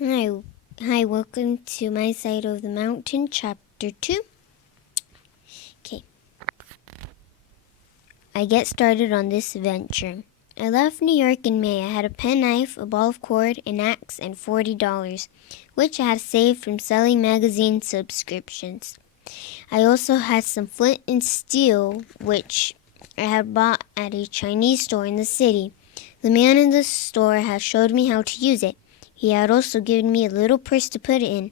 Hi, hi, welcome to my side of the mountain, chapter 2. Okay, I get started on this adventure. I left New York in May. I had a penknife, a ball of cord, an axe, and $40, which I had saved from selling magazine subscriptions. I also had some flint and steel, which I had bought at a Chinese store in the city. The man in the store had showed me how to use it. He had also given me a little purse to put it in,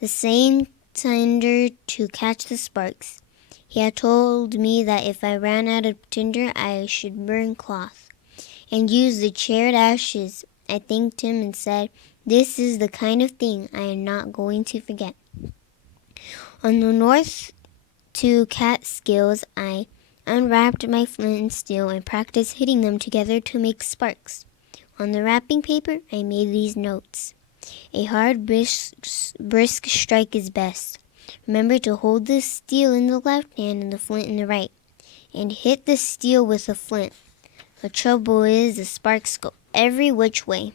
the same tinder to catch the sparks. He had told me that if I ran out of tinder, I should burn cloth and use the charred ashes. I thanked him and said, "This is the kind of thing I am not going to forget." On the north to Catskills, I unwrapped my flint and steel and practiced hitting them together to make sparks. On the wrapping paper, I made these notes. A hard, brisk strike is best. Remember to hold the steel in the left hand and the flint in the right, and hit the steel with the flint. The trouble is the sparks go every which way.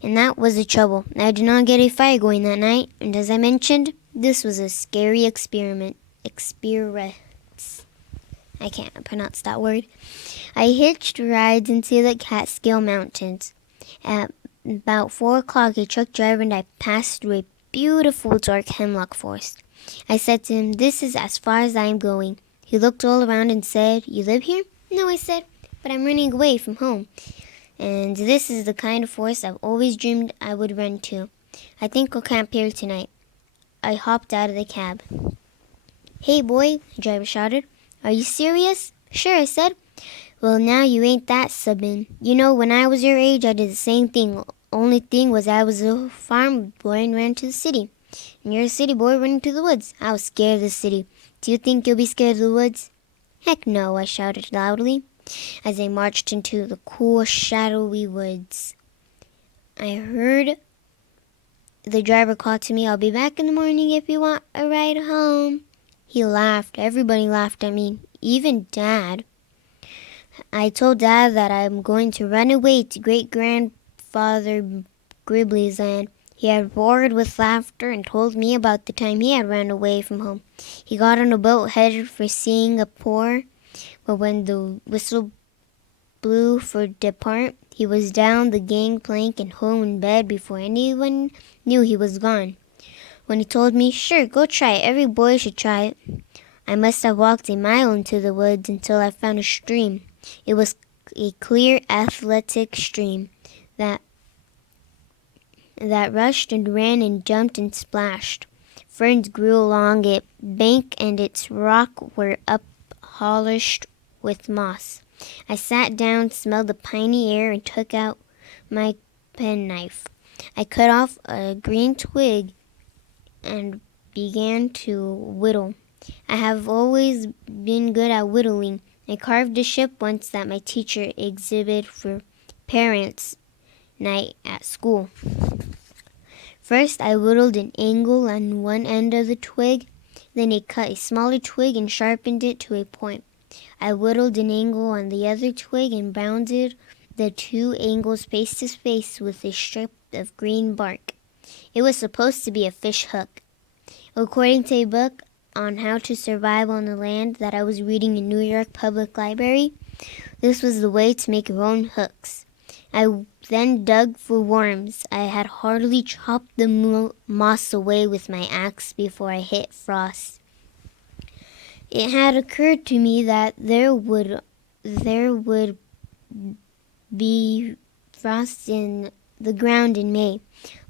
And that was the trouble. I did not get a fire going that night, and as I mentioned, this was a scary experiment. I can't pronounce that word. I hitched rides into the Catskill Mountains. At about 4 o'clock, a truck driver and I passed through a beautiful dark hemlock forest. I said to him, "This is as far as I am going." He looked all around and said, "You live here?" "No," I said, "but I'm running away from home. And this is the kind of forest I've always dreamed I would run to. I think I'll camp here tonight." I hopped out of the cab. "Hey, boy," the driver shouted. "Are you serious?" "Sure," I said. "Well, now you ain't that stubborn. You know, when I was your age, I did the same thing. Only thing was I was a farm boy and ran to the city. And you're a city boy running to the woods. I was scared of the city. Do you think you'll be scared of the woods?" "Heck no," I shouted loudly, as I marched into the cool, shadowy woods. I heard the driver call to me, "I'll be back in the morning if you want a ride home." He laughed. Everybody laughed at me, even Dad. I told Dad that I'm going to run away to great-grandfather Gribbly's land. He had roared with laughter and told me about the time he had run away from home. He got on a boat headed for Singapore, but when the whistle blew for depart, he was down the gangplank and home in bed before anyone knew he was gone. When he told me, "Sure, go try it. Every boy should try it," I must have walked a mile into the woods until I found a stream. It was a clear, athletic stream that rushed and ran and jumped and splashed. Ferns grew along its bank and its rock were up-polished with moss. I sat down, smelled the piney air, and took out my penknife. I cut off a green twig and began to whittle. I have always been good at whittling. I carved a ship once that my teacher exhibited for parents' night at school. First, I whittled an angle on one end of the twig. Then I cut a smaller twig and sharpened it to a point. I whittled an angle on the other twig and bounded the two angles face to face with a strip of green bark. It was supposed to be a fish hook. According to a book on how to survive on the land that I was reading in New York Public Library, this was the way to make your own hooks. I then dug for worms. I had hardly chopped the moss away with my axe before I hit frost. It had occurred to me that there would be frost in the ground in May,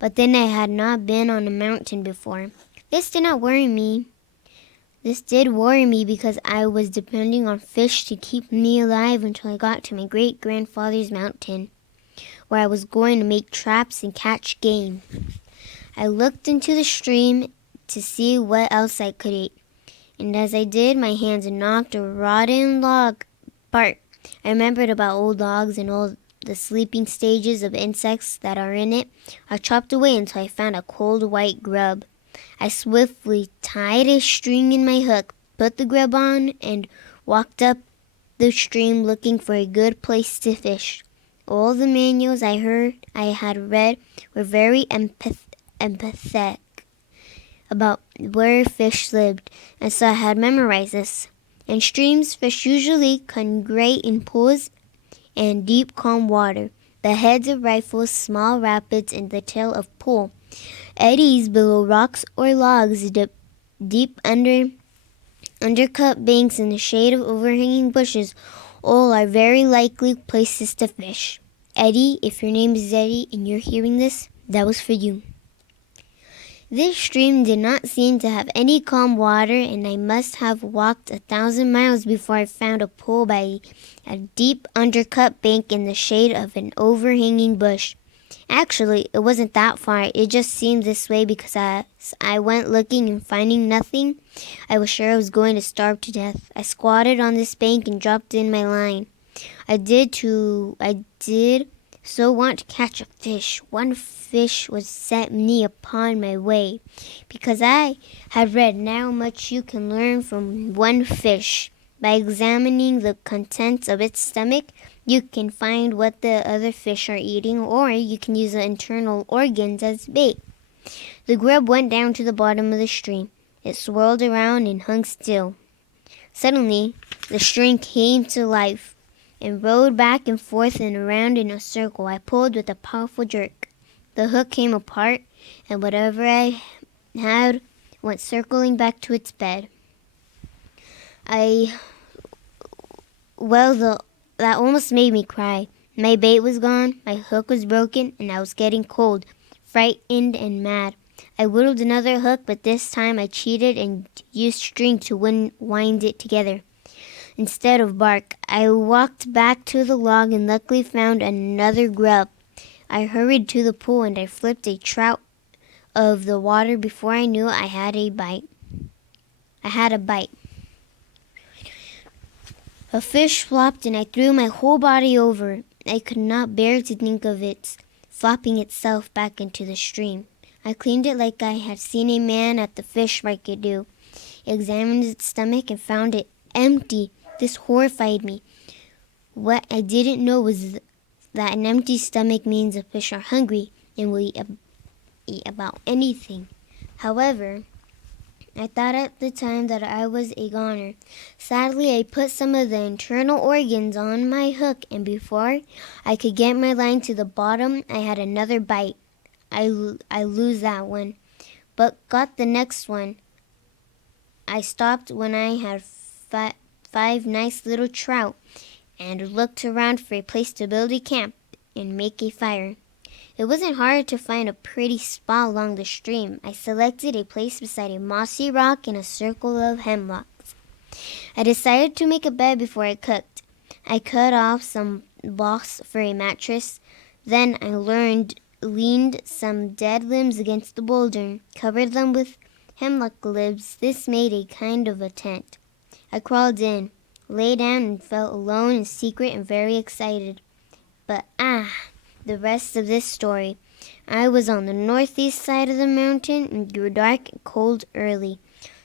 but then I had not been on a mountain before. This did worry me because I was depending on fish to keep me alive until I got to my great-grandfather's mountain, where I was going to make traps and catch game. I looked into the stream to see what else I could eat, and as I did, my hands knocked a rotten log apart. I remembered about old logs and all the sleeping stages of insects that are in it. I chopped away until I found a cold white grub. I swiftly tied a string in my hook, put the grub on, and walked up the stream looking for a good place to fish. All the manuals I had read were very empathetic about where fish lived, and so I had memorized this. In streams, fish usually congregate in pools and deep, calm water. The heads of riffles, small rapids, and the tail of pool. Eddies below rocks or logs, deep undercut banks, in the shade of overhanging bushes, all are very likely places to fish. Eddie, if your name is Eddie and you're hearing this, that was for you. This stream did not seem to have any calm water, and I must have walked 1,000 miles before I found a pool by a deep undercut bank in the shade of an overhanging bush. Actually, it wasn't that far. It just seemed this way because as I went looking and finding nothing, I was sure I was going to starve to death. I squatted on this bank and dropped in my line. I did so want to catch a fish. One fish was set me upon my way, because I had read how much you can learn from one fish. By examining the contents of its stomach, you can find what the other fish are eating, or you can use the internal organs as bait. The grub went down to the bottom of the stream. It swirled around and hung still. Suddenly, the string came to life and rode back and forth and around in a circle. I pulled with a powerful jerk. The hook came apart, and whatever I had went circling back to its bed. That almost made me cry. My bait was gone, my hook was broken, and I was getting cold, frightened, and mad. I whittled another hook, but this time I cheated and used string to wind it together instead of bark. I walked back to the log and luckily found another grub. I hurried to the pool and I flipped a trout of the water. Before I knew it, I had a bite. A fish flopped and I threw my whole body over. I could not bear to think of it flopping itself back into the stream. I cleaned it like I had seen a man at the fish market do. Examined its stomach and found it empty. This horrified me. What I didn't know was that an empty stomach means the fish are hungry and will eat about anything. However, I thought at the time that I was a goner. Sadly, I put some of the internal organs on my hook, and before I could get my line to the bottom, I had another bite. I lose that one, but got the next one. I stopped when I had five nice little trout and looked around for a place to build a camp and make a fire. It wasn't hard to find a pretty spot along the stream. I selected a place beside a mossy rock in a circle of hemlocks. I decided to make a bed before I cooked. I cut off some blocks for a mattress. Then I leaned some dead limbs against the boulder, covered them with hemlock leaves. This made a kind of a tent. I crawled in, lay down, and felt alone and secret and very excited. But the rest of this story. I was on the northeast side of the mountain and grew dark and cold early.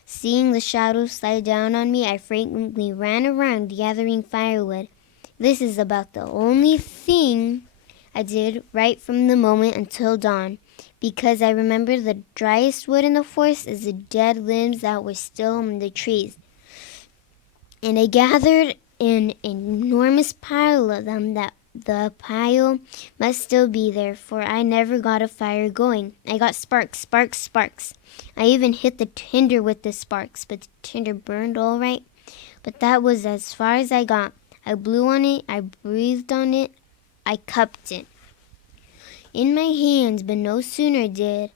Seeing the shadows slide down on me, I frequently ran around gathering firewood. This is about the only thing I did right from the moment until dawn, because I remember the driest wood in the forest is the dead limbs that were still on the trees. And I gathered an enormous pile of them. That the pile must still be there, for I never got a fire going. I got sparks, sparks, sparks. I even hit the tinder with the sparks, but the tinder burned all right. But that was as far as I got. I blew on it, I breathed on it, I cupped it in my hands, but no sooner did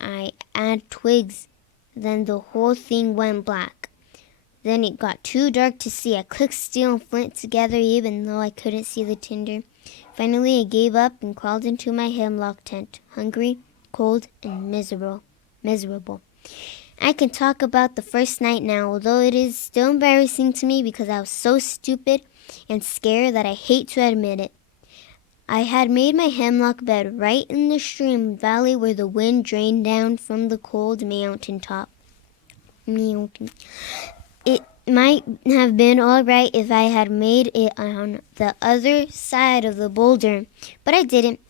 I add twigs than the whole thing went black. Then it got too dark to see. I clicked steel and flint together even though I couldn't see the tinder. Finally, I gave up and crawled into my hemlock tent, hungry, cold, and miserable. I can talk about the first night now, although it is still embarrassing to me because I was so stupid and scared that I hate to admit it. I had made my hemlock bed right in the stream valley where the wind drained down from the cold mountain top. It might have been all right if I had made it on the other side of the boulder, but I didn't.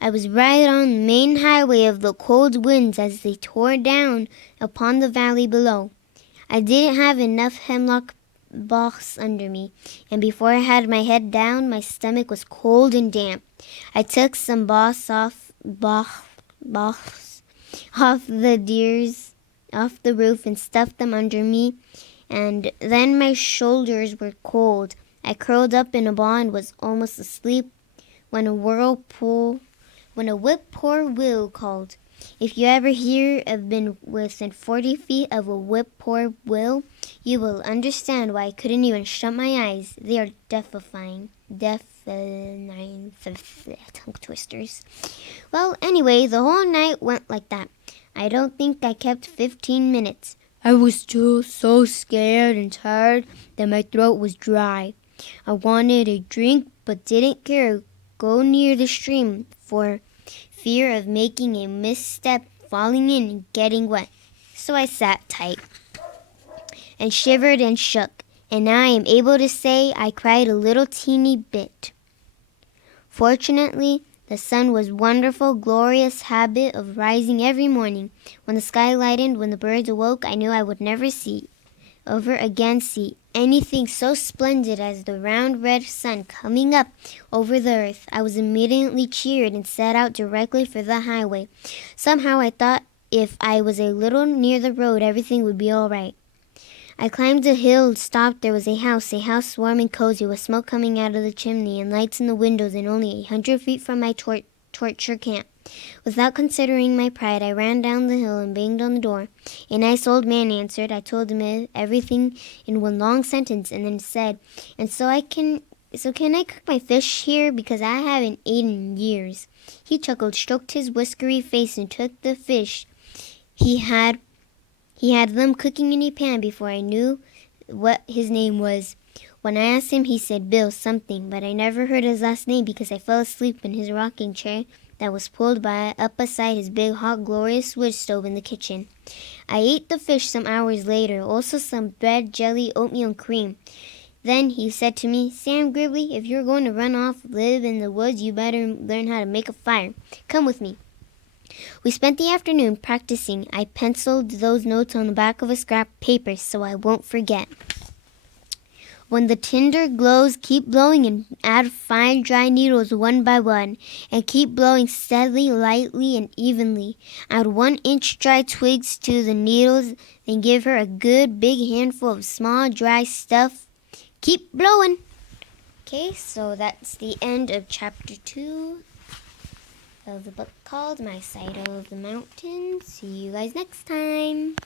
I was right on the main highway of the cold winds as they tore down upon the valley below. I didn't have enough hemlock boughs under me, and before I had my head down, my stomach was cold and damp. I took some boughs off the roof and stuffed them under me, and then my shoulders were cold. I curled up in a ball and was almost asleep when a whip-poor-will called. If you ever have been within 40 feet of a whip-poor-will, you will understand why I couldn't even shut my eyes. They are deafening tongue twisters. Well, anyway, the whole night went like that. I don't think I kept 15 minutes. I was just so scared and tired that my throat was dry. I wanted a drink but didn't care to go near the stream for fear of making a misstep, falling in, and getting wet. So I sat tight and shivered and shook, and now I am able to say I cried a little teeny bit. Fortunately, the sun was wonderful, glorious habit of rising every morning. When the sky lightened, when the birds awoke, I knew I would never see anything so splendid as the round red sun coming up over the earth. I was immediately cheered and set out directly for the highway. Somehow I thought if I was a little near the road, everything would be all right. I climbed a hill, stopped. There was a house warm and cozy, with smoke coming out of the chimney and lights in the windows, and only 100 feet from my torture camp. Without considering my pride, I ran down the hill and banged on the door. A nice old man answered. I told him everything in one long sentence, and then said, can I cook my fish here, because I haven't eaten in years? He chuckled, stroked his whiskery face, and took the fish. He had them cooking in a pan before I knew what his name was. When I asked him, he said Bill something, but I never heard his last name because I fell asleep in his rocking chair that was pulled up beside his big, hot, glorious wood stove in the kitchen. I ate the fish some hours later, also some bread, jelly, oatmeal, and cream. Then he said to me, Sam Gribley, if you're going to run off, live in the woods, you better learn how to make a fire. Come with me. We spent the afternoon practicing. I penciled those notes on the back of a scrap of paper so I won't forget. When the tinder glows, keep blowing and add fine dry needles one by one, and keep blowing steadily, lightly, and evenly. Add 1-inch dry twigs to the needles, then give her a good big handful of small dry stuff. Keep blowing. Okay, so that's the end of chapter 2 of the book called My Side of the Mountain. See you guys next time.